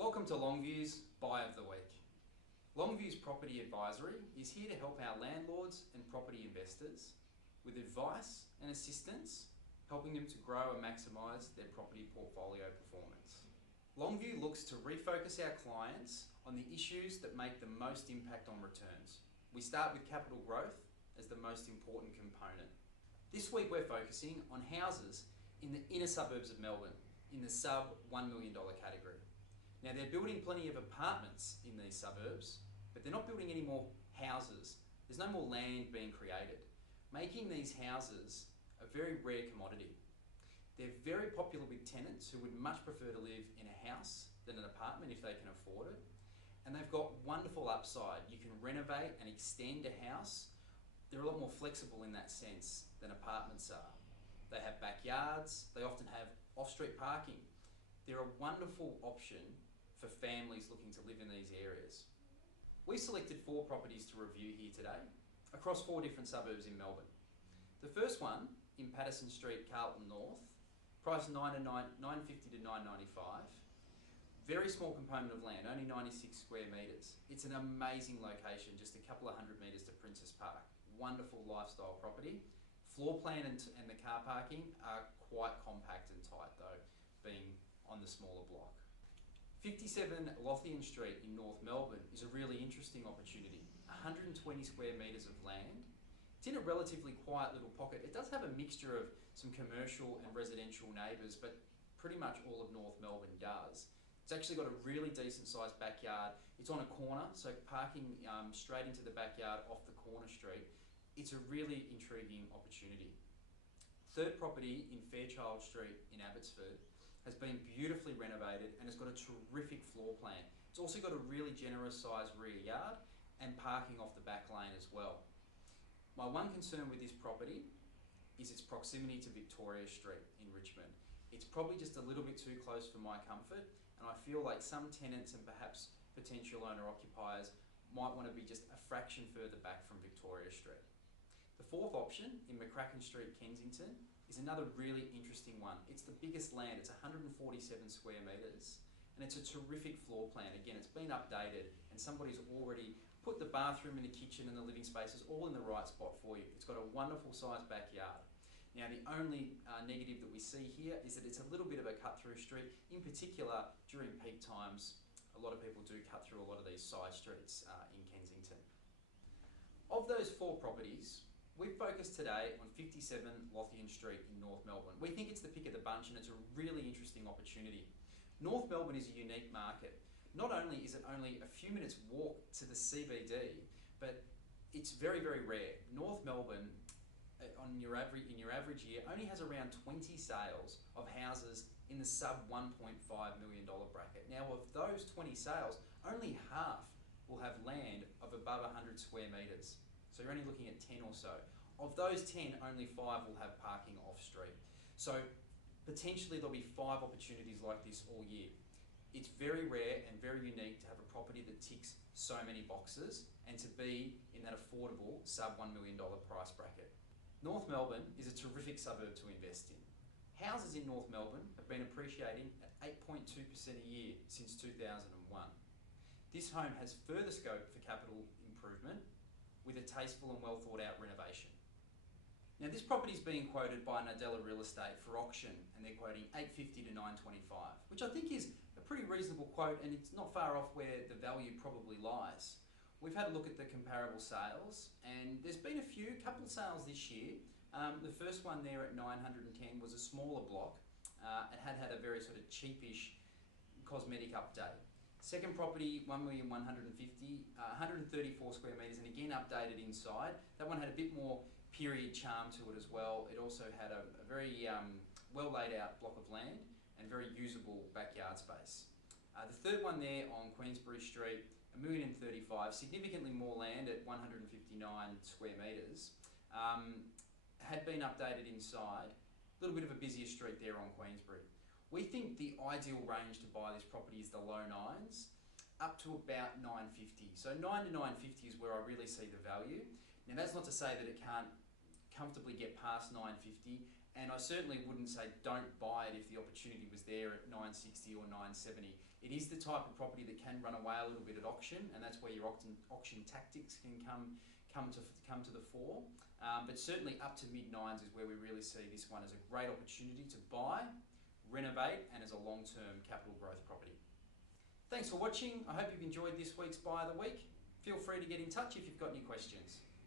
Welcome to Longview's Buy of the Week. Longview's Property Advisory is here to help our landlords and property investors with advice and assistance, helping them to grow and maximise their property portfolio performance. Longview looks to refocus our clients on the issues that make the most impact on returns. We start with capital growth as the most important component. This week we're focusing on houses in the inner suburbs of Melbourne, in the sub $1 million category. Now they're building plenty of apartments in these suburbs, but they're not building any more houses. There's no more land being created, making these houses a very rare commodity. They're very popular with tenants who would much prefer to live in a house than an apartment if they can afford it. And they've got wonderful upside. You can renovate and extend a house. They're a lot more flexible in that sense than apartments are. They have backyards, they often have off-street parking. They're a wonderful option for families looking to live in these areas. We selected 4 properties to review here today, across 4 different suburbs in Melbourne. The first one, in Patterson Street, Carlton North, priced $950 to $995. Very small component of land, only 96 square metres. It's an amazing location, just a couple of 100 metres to Princes Park. Wonderful lifestyle property. Floor plan and the car parking are quite compact and tight though, being on the smaller block. 57 Lothian Street in North Melbourne is a really interesting opportunity. 120 square metres of land. It's in a relatively quiet little pocket. It does have a mixture of some commercial and residential neighbours, but pretty much all of North Melbourne does. It's actually got a really decent sized backyard. It's on a corner, so parking straight into the backyard off the corner street. It's a really intriguing opportunity. Third property in Fairchild Street in Abbotsford has been beautifully renovated and has got a terrific floor plan. It's also got a really generous sized rear yard and parking off the back lane as well. My one concern with this property is its proximity to Victoria Street in Richmond. It's probably just a little bit too close for my comfort, and I feel like some tenants and perhaps potential owner occupiers might want to be just a fraction further back from Victoria Street. The fourth option in McCracken Street, Kensington, is another really interesting one. It's the biggest land, it's 147 square metres, and it's a terrific floor plan. Again, it's been updated and somebody's already put the bathroom and the kitchen and the living spaces all in the right spot for you. It's got a wonderful sized backyard. Now the only negative that we see here is that it's a little bit of a cut through street. In particular, during peak times, a lot of people do cut through a lot of these side streets in Kensington. Of those 4 properties, we've focused today on 57 Lothian Street in North Melbourne. We think it's the pick of the bunch and it's a really interesting opportunity. North Melbourne is a unique market. Not only is it only a few minutes walk to the CBD, but it's very, very rare. North Melbourne, in your average year, only has around 20 sales of houses in the sub $1.5 million bracket. Now of those 20 sales, only half will have land of above 100 square metres. So you're only looking at 10 or so. Of those 10, only 5 will have parking off street. So potentially there'll be 5 opportunities like this all year. It's very rare and very unique to have a property that ticks so many boxes and to be in that affordable sub $1 million price bracket. North Melbourne is a terrific suburb to invest in. Houses in North Melbourne have been appreciating at 8.2% a year since 2001. This home has further scope for capital improvement with a tasteful and well thought out renovation. Now this property is being quoted by Nadella Real Estate for auction and they're quoting $850 to $925, which I think is a pretty reasonable quote and it's not far off where the value probably lies. We've had a look at the comparable sales and there's been a couple of sales this year. The first one there at 910 was a smaller block. It had a very sort of cheapish cosmetic update. Second property, 1,150,000, 134 square metres and again updated inside. That one had a bit more period charm to it as well. It also had a very well laid out block of land and very usable backyard space. The third one there on Queensbury Street, 1,035,000, significantly more land at 159 square metres, had been updated inside. A little bit of a busier street there on Queensbury. We think the ideal range to buy this property is the low 9s, up to about 950. So 9 to 950 is where I really see the value. Now that's not to say that it can't comfortably get past 950 And I certainly wouldn't say don't buy it if the opportunity was there at 960 or 970. It is the type of property that can run away a little bit at auction, and that's where your auction tactics can come to the fore. But certainly up to mid-nines is where we really see this one as a great opportunity to buy, renovate, and as a long-term capital growth property. Thanks for watching. I hope you've enjoyed this week's Buy of the Week. Feel free to get in touch if you've got any questions.